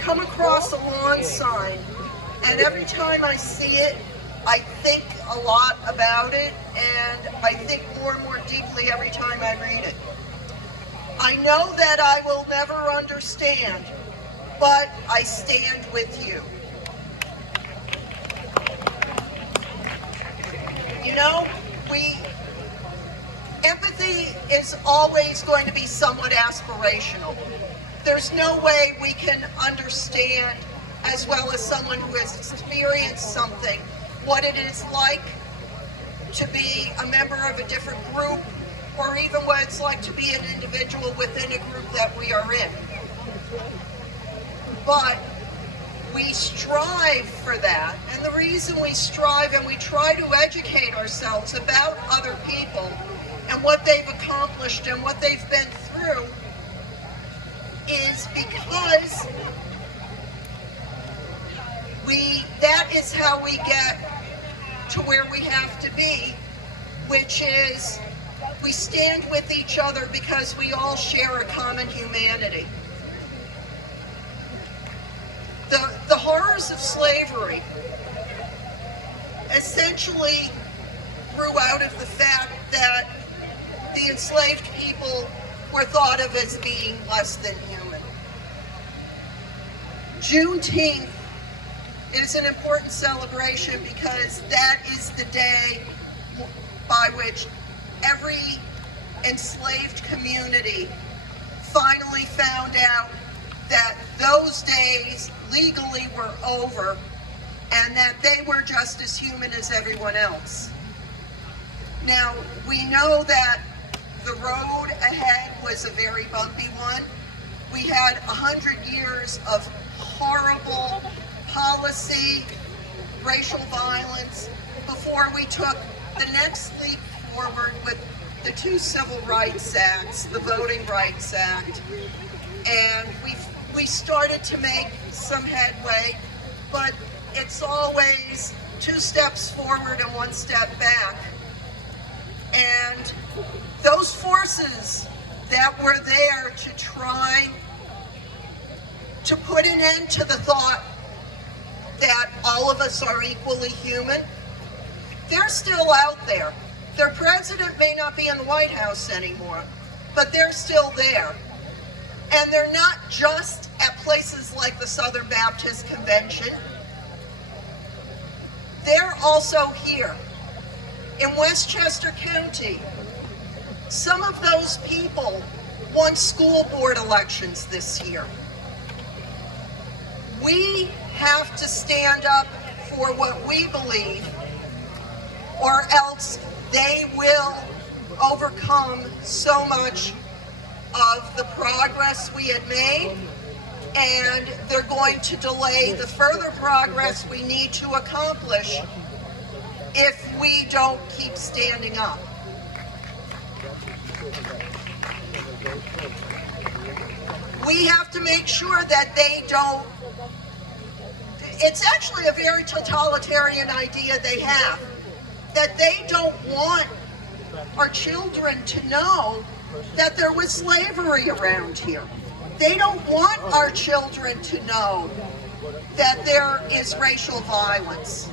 come across a lawn sign, and every time I see it, I think a lot about it, and I think more and more deeply every time I read it. I know that I will never understand, but I stand with you. You know, empathy is always going to be somewhat aspirational. There's no way we can understand, as well as someone who has experienced something, what it is like to be a member of a different group, or even what it's like to be an individual within a group that we are in. But we strive for that, and the reason we strive and we try to educate ourselves about other people and what they've accomplished and what they've been through is because that is how we get to where we have to be, which is we stand with each other because we all share a common humanity. The horrors of slavery essentially grew out of the fact that the enslaved people were thought of as being less than human. Juneteenth is an important celebration because that is the day by which every enslaved community finally found out that those days legally were over and that they were just as human as everyone else. Now, we know that the road ahead was a very bumpy one. We had 100 years of horrible policy, racial violence, before we took the next leap forward with the 2 Civil Rights Acts, the Voting Rights Act, and we started to make some headway, but it's always 2 steps forward and 1 step back. And those forces that were there to try to put an end to the thought that all of us are equally human, they're still out there. Their president may not be in the White House anymore, but they're still there. And they're not just at places like the Southern Baptist Convention. They're also here. In Westchester County, some of those people won school board elections this year. We have to stand up for what we believe, or else they will overcome so much of the progress we had made, and they're going to delay the further progress we need to accomplish if we don't keep standing up. We have to make sure that they don't. It's actually a very totalitarian idea they have, that they don't want our children to know that there was slavery around here. They don't want our children to know that there is racial violence.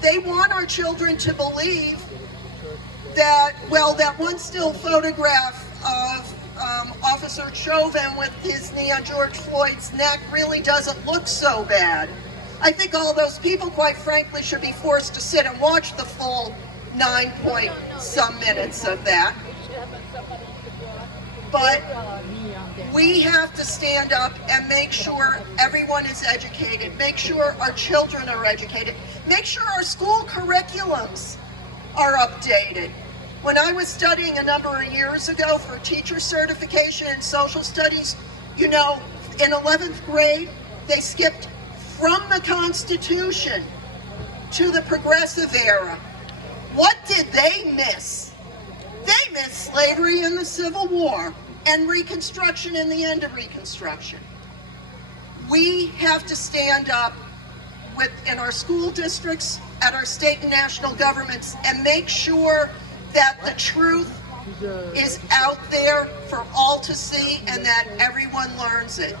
They want our children to believe that, well, that one still photograph of Officer Chauvin with his knee on George Floyd's neck really doesn't look so bad. I think all those people, quite frankly, should be forced to sit and watch the full 9-point-some minutes of that. But we have to stand up and make sure everyone is educated, make sure our children are educated, make sure our school curriculums are updated. When I was studying a number of years ago for teacher certification in social studies, you know, in 11th grade, they skipped from the Constitution to the Progressive Era. What did they miss? They missed slavery and the Civil War and Reconstruction and the end of Reconstruction. We have to stand up in our school districts, at our state and national governments, and make sure that the truth is out there for all to see and that everyone learns it.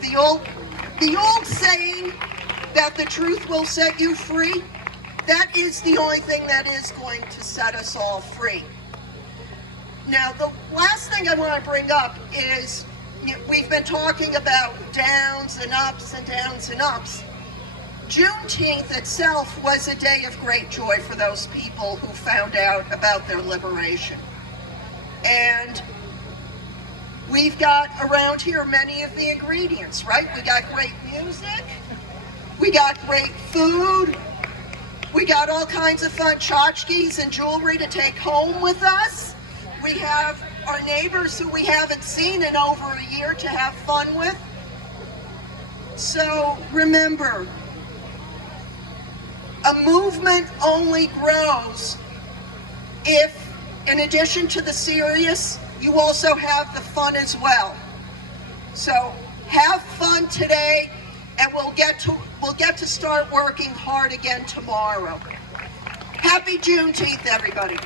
The old The old saying that the truth will set you free, that is the only thing that is going to set us all free. Now, the last thing I want to bring up is, we've been talking about downs and ups and downs and ups. Juneteenth itself was a day of great joy for those people who found out about their liberation. And we've got around here many of the ingredients, right? We got great music, we got great food, we got all kinds of fun tchotchkes and jewelry to take home with us. We have our neighbors who we haven't seen in over a year to have fun with. So remember, a movement only grows if, in addition to the serious, you also have the fun as well. So have fun today, and we'll get to start working hard again tomorrow. Happy Juneteenth, everybody.